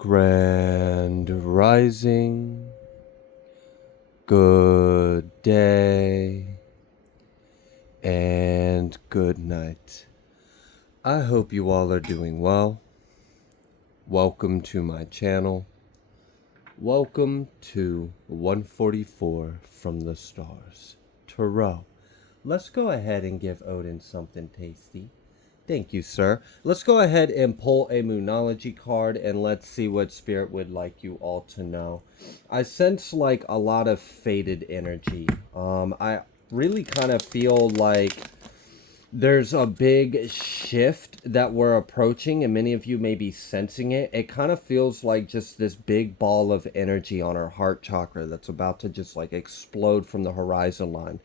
Grand Rising, good day, and good night. I hope you all are doing well. Welcome to my channel. Welcome to 144 from the stars. Tarot. Let's go ahead and give Odin something tasty. Thank you, sir. Let's go ahead and pull a Moonology card and let's see what Spirit would like you all to know. I sense like a lot of faded energy. I really kind of feel like there's a big shift that we're approaching, and many of you may be sensing it. It kind of feels like just this big ball of energy on our heart chakra that's about to just like explode from the horizon line.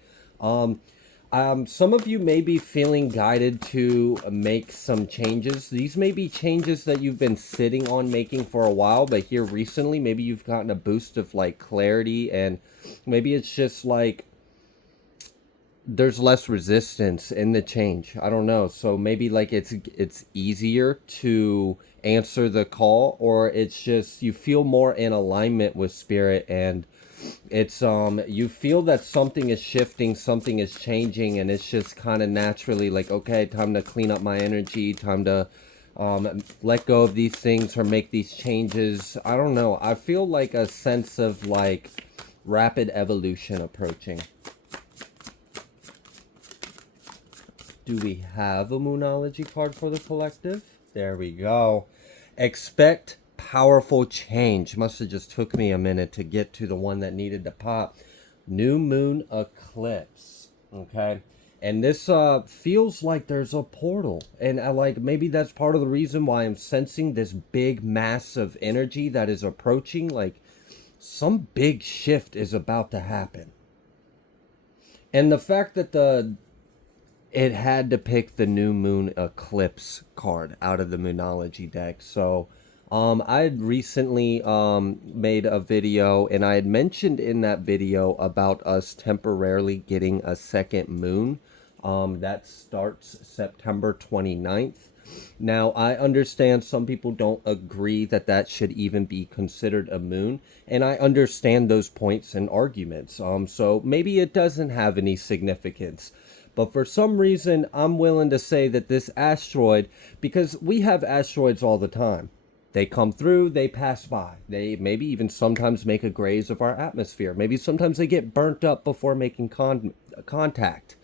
Some of you may be feeling guided to make some changes. These may be changes that you've been sitting on making for a while, but here recently, maybe you've gotten a boost of like clarity, and maybe it's just like there's less resistance in the change. I don't know. So maybe like it's easier to answer the call, or it's just you feel more in alignment with spirit, and it's you feel that something is shifting, something is changing, and it's just kind of naturally like, okay, time to clean up my energy, time to let go of these things or make these changes. I don't know. I feel like a sense of like rapid evolution approaching. Do we have a Moonology card for the collective? There we go. Expect powerful change. Must have just took me a minute to get to the one that needed to pop. New moon eclipse. Okay. And this feels like there's a portal. And I like maybe that's part of the reason why I'm sensing this big mass of energy that is approaching. Like some big shift is about to happen. And the fact that it had to pick the new moon eclipse card out of the Moonology deck. So I had recently made a video, and I had mentioned in that video about us temporarily getting a second moon that starts September 29th. Now, I understand some people don't agree that that should even be considered a moon, and I understand those points and arguments. So maybe it doesn't have any significance. But for some reason, I'm willing to say that this asteroid, because we have asteroids all the time. They come through, they pass by. They maybe even sometimes make a graze of our atmosphere. Maybe sometimes they get burnt up before making contact.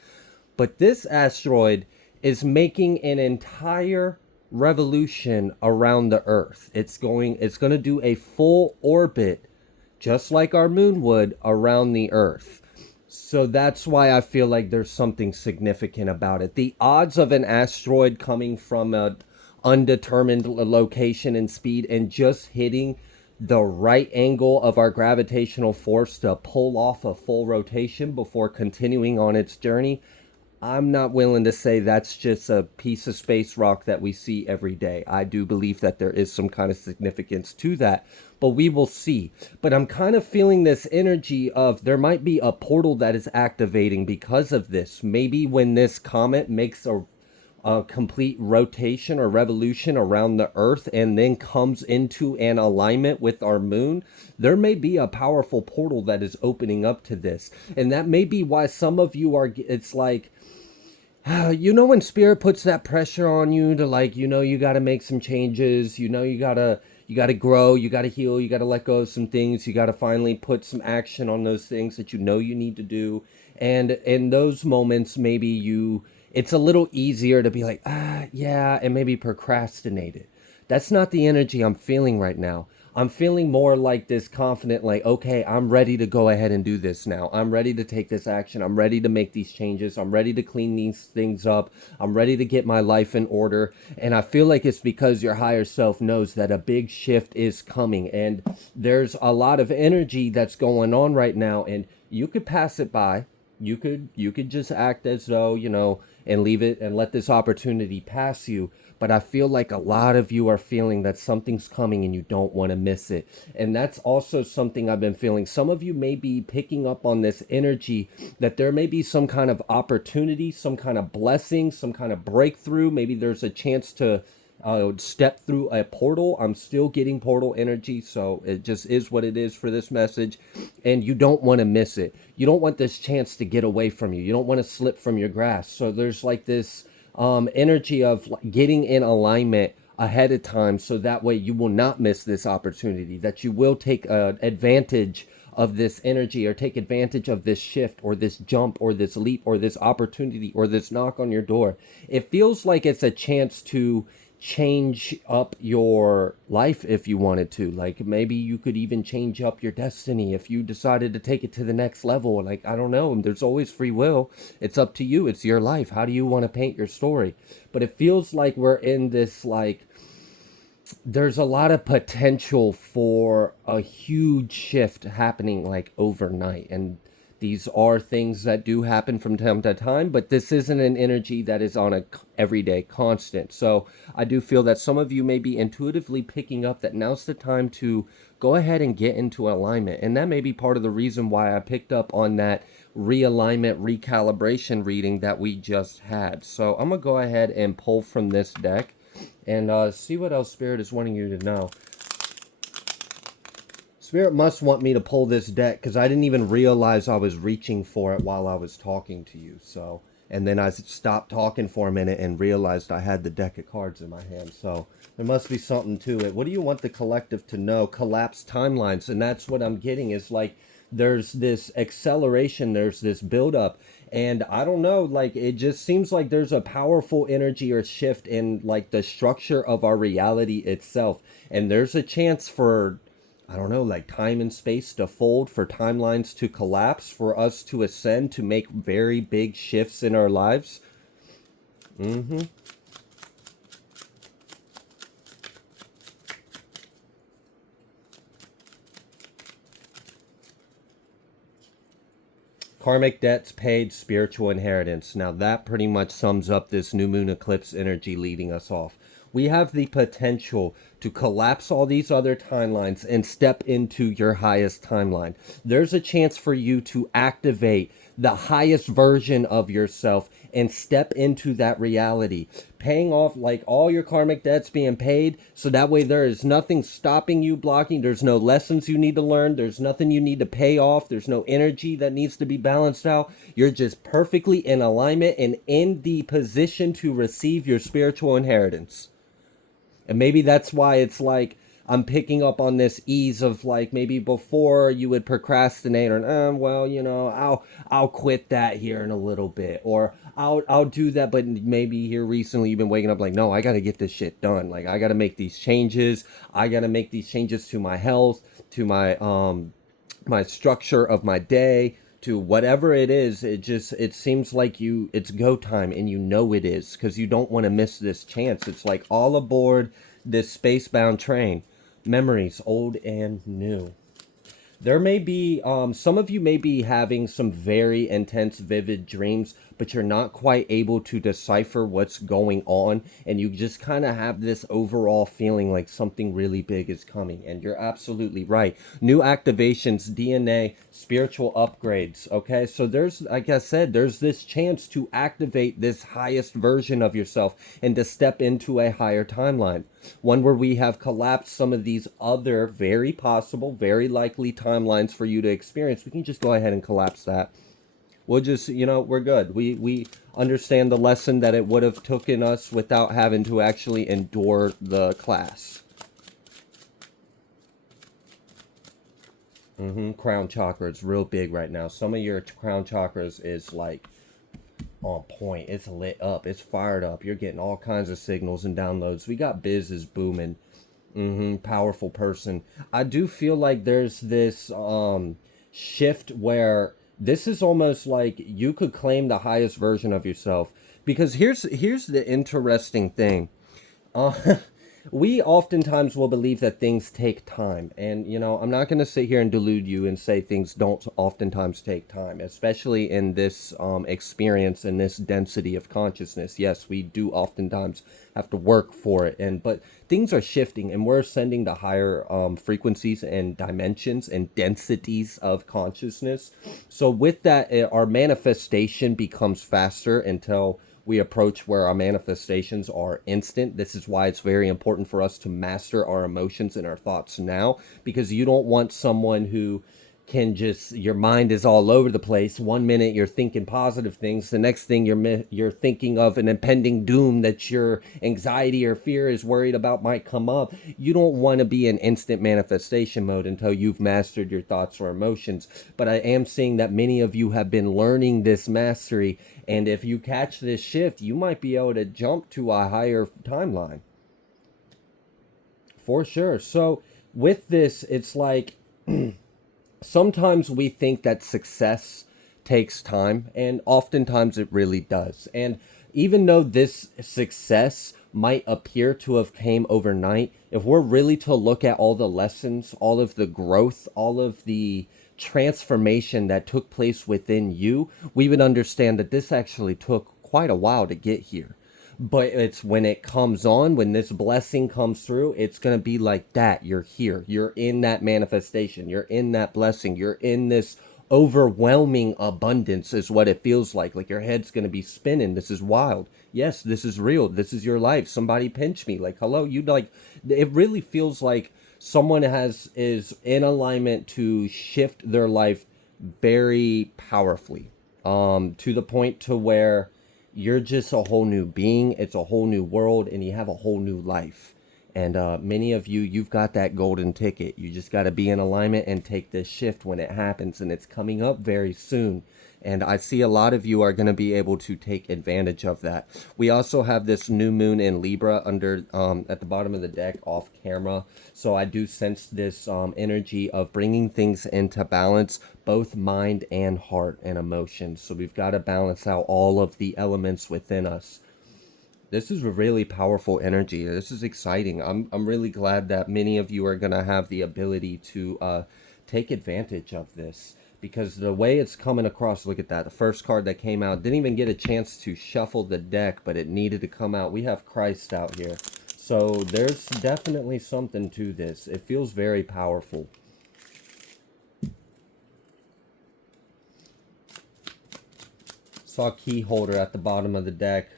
But this asteroid is making an entire revolution around the Earth. It's going to do a full orbit, just like our moon would, around the Earth. So that's why I feel like there's something significant about it. The odds of an asteroid coming from an undetermined location and speed and just hitting the right angle of our gravitational force to pull off a full rotation before continuing on its journey, I'm not willing to say that's just a piece of space rock that we see every day. I do believe that there is some kind of significance to that, but we will see. But I'm kind of feeling this energy of there might be a portal that is activating because of this. Maybe when this comet makes a complete rotation or revolution around the Earth and then comes into an alignment with our moon, there may be a powerful portal that is opening up to this. And that may be why some of you are, it's like, you know, when spirit puts that pressure on you to like, you know, you got to make some changes, you know, you got to grow, you got to heal, you got to let go of some things, you got to finally put some action on those things that you know you need to do. And in those moments, maybe it's a little easier to be like, yeah, and maybe procrastinate it. That's not the energy I'm feeling right now. I'm feeling more like this confident, like, okay, I'm ready to go ahead and do this now. I'm ready to take this action. I'm ready to make these changes. I'm ready to clean these things up. I'm ready to get my life in order. And I feel like it's because your higher self knows that a big shift is coming. And there's a lot of energy that's going on right now. And you could pass it by. You could just act as though, you know, and leave it and let this opportunity pass you. But I feel like a lot of you are feeling that something's coming and you don't want to miss it. And that's also something I've been feeling. Some of you may be picking up on this energy that there may be some kind of opportunity, some kind of blessing, some kind of breakthrough. Maybe there's a chance to I would step through a portal. I'm still getting portal energy, so it just is what it is for this message. And you don't want to miss it. You don't want this chance to get away from you. You don't want to slip from your grasp. So there's like this energy of getting in alignment ahead of time, so that way you will not miss this opportunity, that you will take advantage of this energy, or take advantage of this shift or this jump or this leap or this opportunity or this knock on your door. It feels like it's a chance to change up your life if you wanted to. Like maybe you could even change up your destiny if you decided to take it to the next level. Like, I don't know, there's always free will. It's up to you. It's your life. How do you want to paint your story? But it feels like we're in this, like, there's a lot of potential for a huge shift happening like overnight, and these are things that do happen from time to time, but this isn't an energy that is on a everyday constant. So I do feel that some of you may be intuitively picking up that now's the time to go ahead and get into alignment, and that may be part of the reason why I picked up on that realignment recalibration reading that we just had. So I'm gonna go ahead and pull from this deck and see what else Spirit is wanting you to know. Spirit must want me to pull this deck because I didn't even realize I was reaching for it while I was talking to you. So, and then I stopped talking for a minute and realized I had the deck of cards in my hand. So there must be something to it. What do you want the collective to know? Collapsed timelines. And that's what I'm getting, is like there's this acceleration, there's this buildup. And I don't know, like it just seems like there's a powerful energy or shift in like the structure of our reality itself. And there's a chance for, I don't know, like time and space to fold, for timelines to collapse, for us to ascend, to make very big shifts in our lives. Karmic debts paid, spiritual inheritance. Now that pretty much sums up this new moon eclipse energy leading us off. We have the potential to collapse all these other timelines and step into your highest timeline. There's a chance for you to activate the highest version of yourself and step into that reality, paying off like all your karmic debts being paid, so that way there is nothing stopping you, blocking. There's no lessons you need to learn, there's nothing you need to pay off, there's no energy that needs to be balanced out. You're just perfectly in alignment and in the position to receive your spiritual inheritance. And maybe that's why it's like I'm picking up on this ease of like, maybe before you would procrastinate, or well, you know, I'll quit that here in a little bit, or I'll do that. But maybe here recently you've been waking up like, no, I got to get this shit done. Like I got to make these changes. I got to make these changes to my health, to my structure of my day, to whatever it is. It seems like it's go time, and you know it is, because you don't want to miss this chance. It's like all aboard this space-bound train. Memories, old and new. There may be, some of you may be having some very intense, vivid dreams, but you're not quite able to decipher what's going on. And you just kind of have this overall feeling like something really big is coming. And you're absolutely right. New activations, DNA, spiritual upgrades. Okay, so there's, like I said, there's this chance to activate this highest version of yourself and to step into a higher timeline. One where we have collapsed some of these other very possible, very likely timelines for you to experience. We can just go ahead and collapse that. We'll just, we're good. We understand the lesson that it would have taken us without having to actually endure the class. Crown chakra is real big right now. Some of your crown chakras is like on point. It's lit up. It's fired up. You're getting all kinds of signals and downloads. We got biz is booming. Powerful person. I do feel like there's this shift where this is almost like you could claim the highest version of yourself. Because here's the interesting thing. We oftentimes will believe that things take time. And, I'm not going to sit here and delude you and say things don't oftentimes take time, especially in this experience and this density of consciousness. Yes, we do oftentimes have to work for it. But things are shifting, and we're ascending to higher frequencies and dimensions and densities of consciousness. So with that, our manifestation becomes faster until we approach where our manifestations are instant. This is why it's very important for us to master our emotions and our thoughts now, because you don't want someone who can just, your mind is all over the place. One minute you're thinking positive things, the next thing you're thinking of an impending doom that your anxiety or fear is worried about might come up. You don't want to be in instant manifestation mode until you've mastered your thoughts or emotions. But I am seeing that many of you have been learning this mastery, and if you catch this shift, you might be able to jump to a higher timeline for sure. So with this, it's like sometimes we think that success takes time, and oftentimes it really does. And even though this success might appear to have came overnight, if we're really to look at all the lessons, all of the growth, all of the transformation that took place within you, we would understand that this actually took quite a while to get here. But it's when it comes on, when this blessing comes through, it's going to be like that. You're here. You're in that manifestation. You're in that blessing. You're in this overwhelming abundance is what it feels like. Like your head's going to be spinning. This is wild. Yes, this is real. This is your life. Somebody pinch me. Like, hello, you like, it really feels like someone is in alignment to shift their life very powerfully, to the point to where you're just a whole new being. It's a whole new world, and you have a whole new life. And many of you, you've got that golden ticket. You just got to be in alignment and take this shift when it happens, and it's coming up very soon. And I see a lot of you are going to be able to take advantage of that. We also have this new moon in Libra under at the bottom of the deck off camera. So I do sense this energy of bringing things into balance, both mind and heart and emotions. So we've got to balance out all of the elements within us. This is a really powerful energy. This is exciting. I'm really glad that many of you are going to have the ability to take advantage of this, because the way it's coming across, look at that. The first card that came out didn't even get a chance to shuffle the deck, but it needed to come out. We have Christ out here. So there's definitely something to this. It feels very powerful. Saw key holder at the bottom of the deck.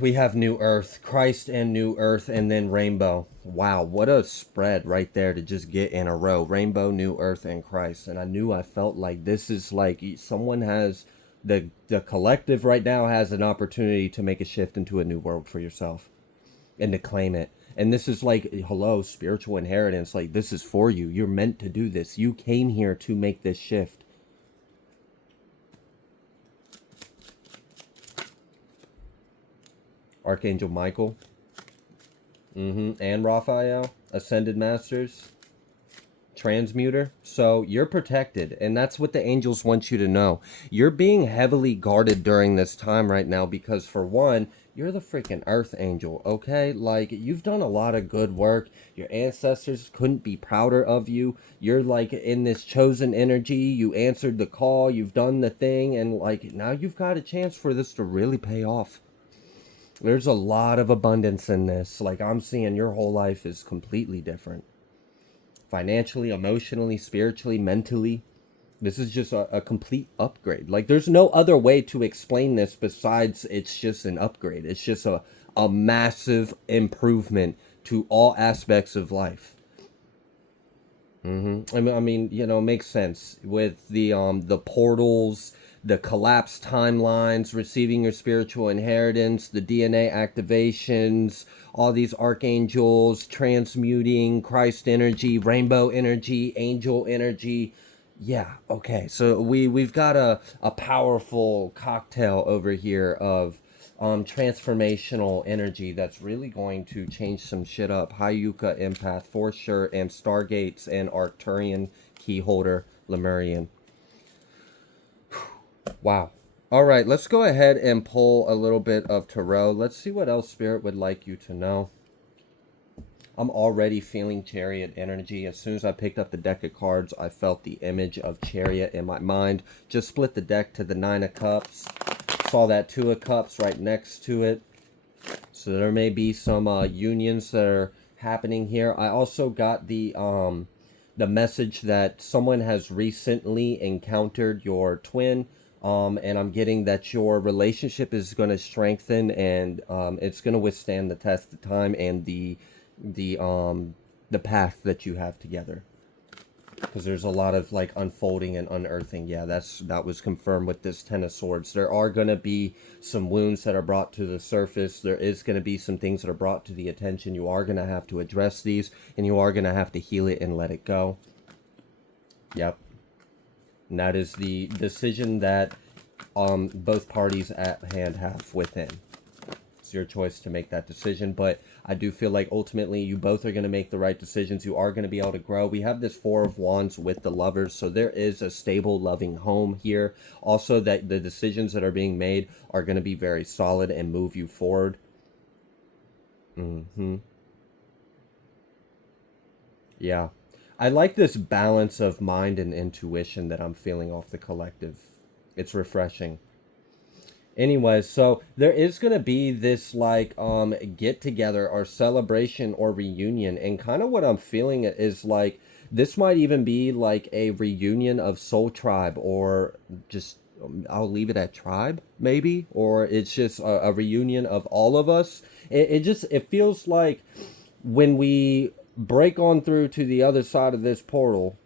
We have New Earth, Christ and New Earth, and then Rainbow. Wow, what a spread right there to just get in a row. Rainbow, New Earth, and Christ. And I felt like this is like someone has, the collective right now has an opportunity to make a shift into a new world for yourself and to claim it. And this is like, hello, spiritual inheritance. Like, this is for you. You're meant to do this. You came here to make this shift. Archangel Michael, and Raphael, Ascended Masters, Transmuter. So you're protected, and that's what the angels want you to know. You're being heavily guarded during this time right now because, for one, you're the freaking Earth Angel, okay? Like, you've done a lot of good work. Your ancestors couldn't be prouder of you. You're, like, in this chosen energy. You answered the call. You've done the thing, and, like, now you've got a chance for this to really pay off. There's a lot of abundance in this. Like, I'm seeing your whole life is completely different. Financially, emotionally, spiritually, mentally. This is just a complete upgrade. Like, there's no other way to explain this besides it's just an upgrade. It's just a massive improvement to all aspects of life. I mean, you know, makes sense with the portals, the collapsed timelines, receiving your spiritual inheritance, the DNA activations, all these archangels, transmuting, Christ energy, rainbow energy, angel energy. Yeah, okay. So we've got a powerful cocktail over here of transformational energy that's really going to change some shit up. Hayuka empath for sure, and Stargates and Arcturian keyholder Lemurian. Wow. All right, let's go ahead and pull a little bit of tarot. Let's see what else Spirit would like you to know. I'm already feeling Chariot energy. As soon as I picked up the deck of cards, I felt the image of Chariot in my mind. Just split the deck to the 9 of Cups. Saw that 2 of Cups right next to it. So there may be some unions that are happening here. I also got the message that someone has recently encountered your twin. And I'm getting that your relationship is going to strengthen, and it's going to withstand the test of time and the um the path that you have together, because there's a lot of like unfolding and unearthing. Yeah, that was confirmed with this Ten of Swords. There are going to be some wounds that are brought to the surface. There is going to be some things that are brought to the attention. You are going to have to address these, and you are going to have to heal it and let it go. Yep. And that is the decision that both parties at hand have within. It's your choice to make that decision, but I do feel like ultimately you both are going to make the right decisions. You are going to be able to grow. We have this Four of Wands with the Lovers, so there is a stable, loving home here. Also, that the decisions that are being made are going to be very solid and move you forward. Yeah. I like this balance of mind and intuition that I'm feeling off the collective. It's refreshing. Anyways, so there is going to be this like get together or celebration or reunion, and kind of what I'm feeling is like this might even be like a reunion of Soul Tribe, or just I'll leave it at tribe maybe, or it's just a reunion of all of us. It feels like when we break on through to the other side of this portal,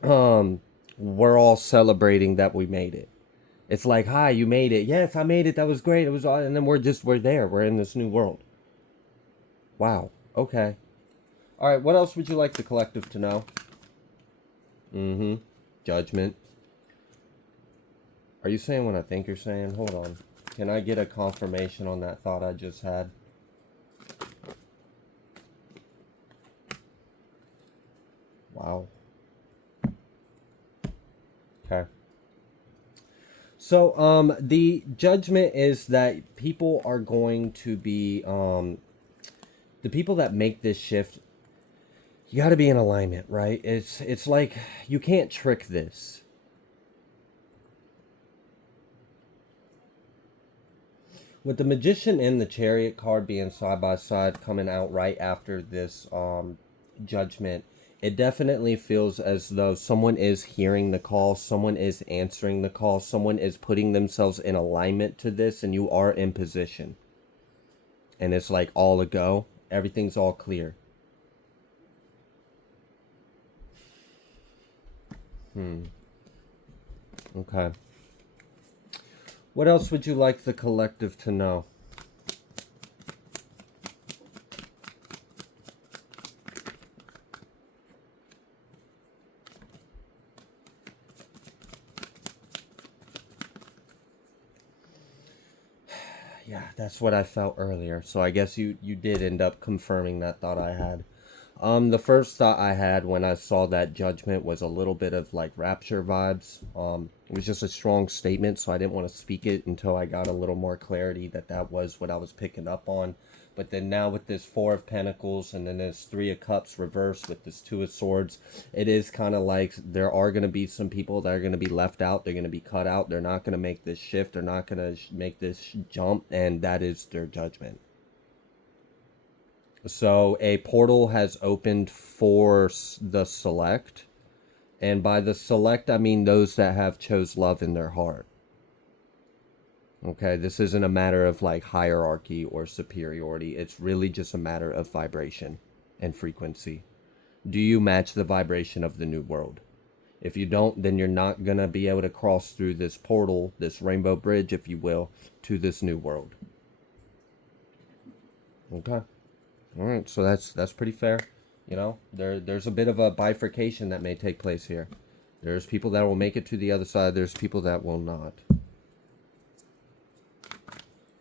we're all celebrating that we made it. It's like, hi, you made it. Yes, I made it. That was great. It was, and then we're there. We're in this new world. Wow. Okay. All right. What else would you like the collective to know? Judgment. Are you saying what I think you're saying? Hold on. Can I get a confirmation on that thought I just had? Wow. Okay. So, the judgment is that people are going to be, the people that make this shift, you got to be in alignment, right? It's like you can't trick this. With the Magician and the Chariot card being side by side coming out right after this judgment, it definitely feels as though someone is hearing the call, someone is answering the call, someone is putting themselves in alignment to this, and you are in position. And it's like all a go. Everything's all clear. Okay. What else would you like the collective to know? Yeah, that's what I felt earlier. So I guess you did end up confirming that thought I had. The first thought I had when I saw that judgment was a little bit of like rapture vibes. It was just a strong statement, so I didn't want to speak it until I got a little more clarity that that was what I was picking up on. But then now with this Four of Pentacles and then this Three of Cups reversed with this Two of Swords, it is kind of like there are going to be some people that are going to be left out. They're going to be cut out. They're not going to make this shift. They're not going to make this jump, and that is their judgment. So a portal has opened for the select. And by the select, I mean those that have chose love in their heart. Okay, this isn't a matter of like hierarchy or superiority. It's really just a matter of vibration and frequency. Do you match the vibration of the new world? If you don't, then you're not going to be able to cross through this portal, this rainbow bridge, if you will, to this new world. Okay. All right, so that's pretty fair. You know, there's a bit of a bifurcation that may take place here. There's people that will make it to the other side. There's people that will not.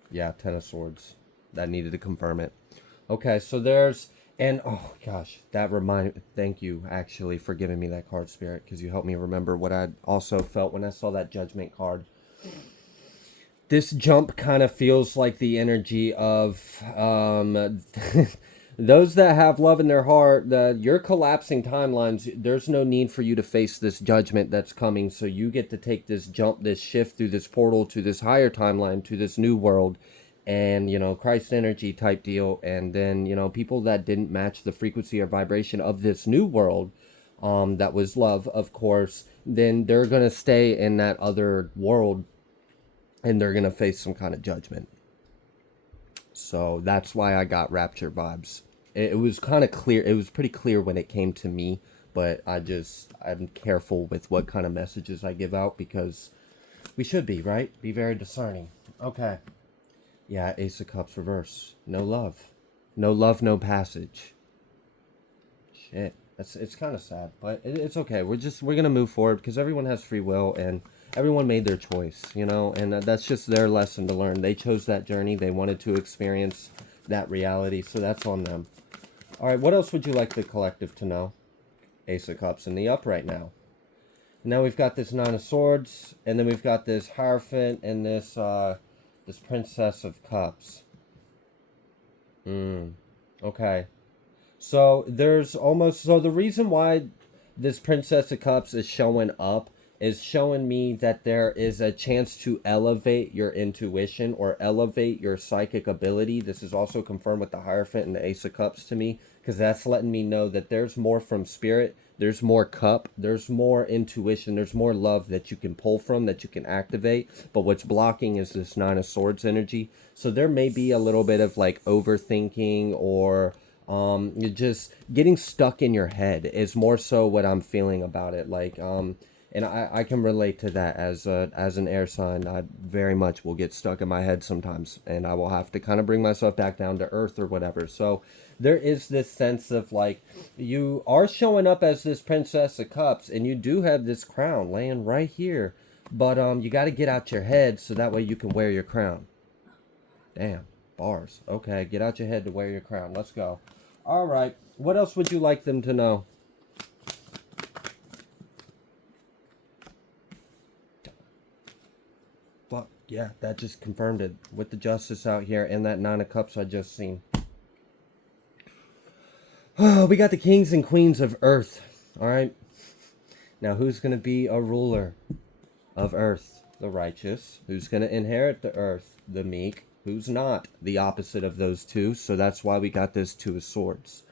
Yeah, Ten of Swords. That needed to confirm it. Okay, so there's... And, oh, gosh, that reminded... Thank you, actually, for giving me that card, Spirit, because you helped me remember what I also felt when I saw that Judgment card. This jump kind of feels like the energy of... those that have love in their heart, you're collapsing timelines. There's no need for you to face this judgment that's coming. So you get to take this jump, this shift through this portal to this higher timeline, to this new world. And, you know, Christ energy type deal. And then, you know, people that didn't match the frequency or vibration of this new world that was love, of course, then they're going to stay in that other world and they're going to face some kind of judgment. So that's why I got rapture vibes. It was kind of clear. It was pretty clear when it came to me, but I'm careful with what kind of messages I give out because we should be, right? Be very discerning. Okay. Yeah, Ace of Cups reverse. No love. No love, no passage. Shit. It's kind of sad, but it's okay. We're gonna move forward because everyone has free will and everyone made their choice, you know, and that's just their lesson to learn. They chose that journey. They wanted to experience that reality, so that's on them. All right, what else would you like the collective to know? Ace of Cups in the upright now. Now we've got this Nine of Swords, and then we've got this Hierophant and this Princess of Cups. Okay. So the reason why this Princess of Cups is showing up is showing me that there is a chance to elevate your intuition or elevate your psychic ability. This is also confirmed with the Hierophant and the Ace of Cups to me, because that's letting me know that there's more from spirit, there's more cup, there's more intuition, there's more love that you can pull from, that you can activate. But what's blocking is this Nine of Swords energy. So there may be a little bit of like overthinking, or you're just getting stuck in your head is more so what I'm feeling about it. Like and I can relate to that as an air sign. I very much will get stuck in my head sometimes, and I will have to kind of bring myself back down to earth or whatever. So there is this sense of like, you are showing up as this Princess of Cups, and you do have this crown laying right here, but you got to get out your head so that way you can wear your crown. Damn, bars. Okay, get out your head to wear your crown. Let's go. All right, what else would you like them to know? Fuck, yeah, that just confirmed it. With the Justice out here and that Nine of Cups I just seen. Oh, we got the Kings and Queens of Earth. All right. Now, who's going to be a ruler of Earth? The righteous. Who's going to inherit the Earth? The meek. Who's not? The opposite of those two. So that's why we got this Two of Swords.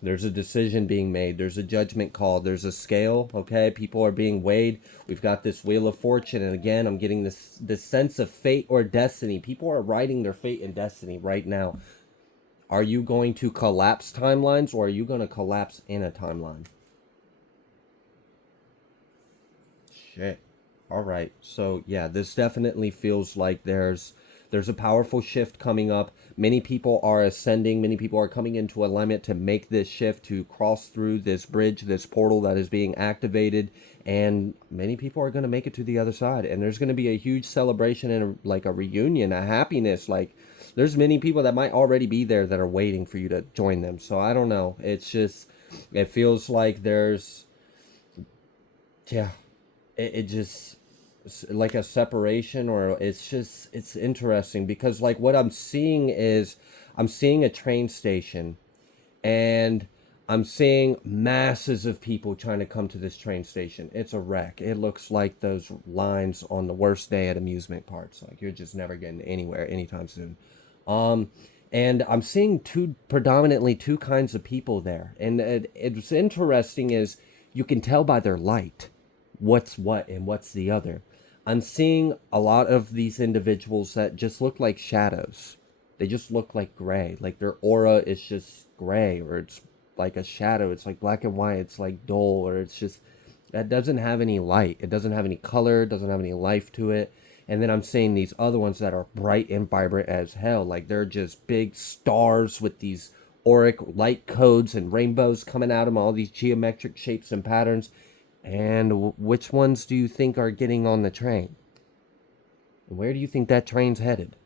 There's a decision being made. There's a judgment call. There's a scale, okay? People are being weighed. We've got this Wheel of Fortune. And again, I'm getting this sense of fate or destiny. People are writing their fate and destiny right now. Are you going to collapse timelines, or are you going to collapse in a timeline? Shit. All right. So, yeah, this definitely feels like there's a powerful shift coming up. Many people are ascending. Many people are coming into alignment to make this shift, to cross through this bridge, this portal that is being activated. And many people are going to make it to the other side. And there's going to be a huge celebration and like a reunion, a happiness. Like, there's many people that might already be there that are waiting for you to join them. So I don't know. It's just, it feels like there's, yeah, it just, like a separation, or it's interesting because like what I'm seeing is I'm seeing a train station, and I'm seeing masses of people trying to come to this train station. It's a wreck. It looks like those lines on the worst day at amusement parks. Like you're just never getting anywhere anytime soon. Um, and I'm seeing predominantly two kinds of people there. And it's interesting is you can tell by their light what's what and what's the other. I'm seeing a lot of these individuals that just look like shadows. They just look like gray. Like their aura is just gray, or it's like a shadow. It's like black and white. It's like dull, or it's just, that doesn't have any light. It doesn't have any color. It doesn't have any life to it. And then I'm seeing these other ones that are bright and vibrant as hell. Like they're just big stars with these auric light codes and rainbows coming out of them, all these geometric shapes and patterns. And which ones do you think are getting on the train? Where do you think that train's headed?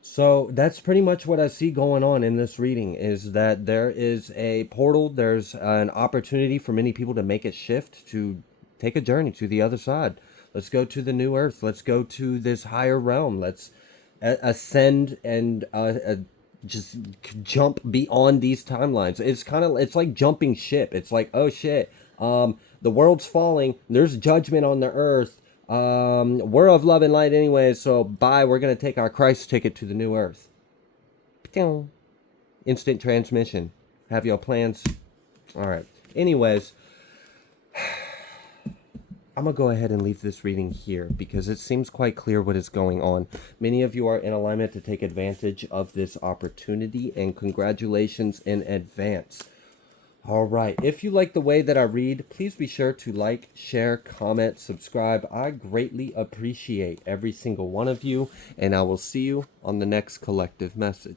So that's pretty much what I see going on in this reading, is that there is a portal. There's an opportunity for many people to make a shift, to take a journey to the other side. Let's go to the new earth. Let's go to this higher realm. Let's ascend and just jump beyond these timelines. It's like jumping ship. It's like, oh shit, the world's falling. There's judgment on the earth. We're of love and light anyway, so bye. We're gonna take our Christ ticket to the new earth. Instant transmission. Have your plans. All right. Anyways, I'm going to go ahead and leave this reading here because it seems quite clear what is going on. Many of you are in alignment to take advantage of this opportunity, and congratulations in advance. All right. If you like the way that I read, please be sure to like, share, comment, subscribe. I greatly appreciate every single one of you, and I will see you on the next collective message.